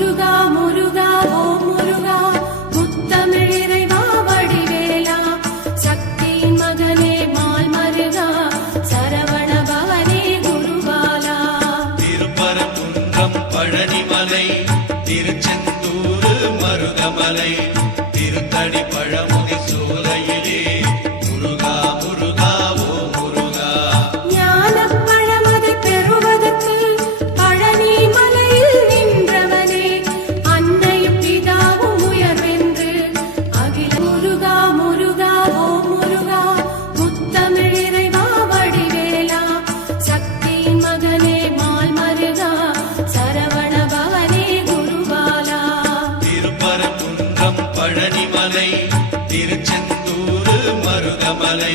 முருகா முருகா ஓம் முருகா முத்தமிழ் இறைவா வடிவேலா சக்தியின் மகனே மால் மருகா சரவண பவனே குருபாலா. திருப்பரங்குன்றம் பழனிமலை திருச்செந்தூர் மருதமலை திருத்தடி பழமுதி சோலையிலே முருகா முருகா ஓ முருகா. ஞானப் பழமதை பெறுவதற்கு பழனி மலையில் நின்றவனே அன்னையும் பிதாவும் உயர்வென்று அகில முருகா முருகா ஓ முருகா முத்தமிழ் இறைவா வடிவேலா சக்தியின் மகனே மால் மருகா சரவண பவனே குருபாலா. திருப்பரங்குன்றம் பழனிமலை திருச்செந்தூர் மருதமலை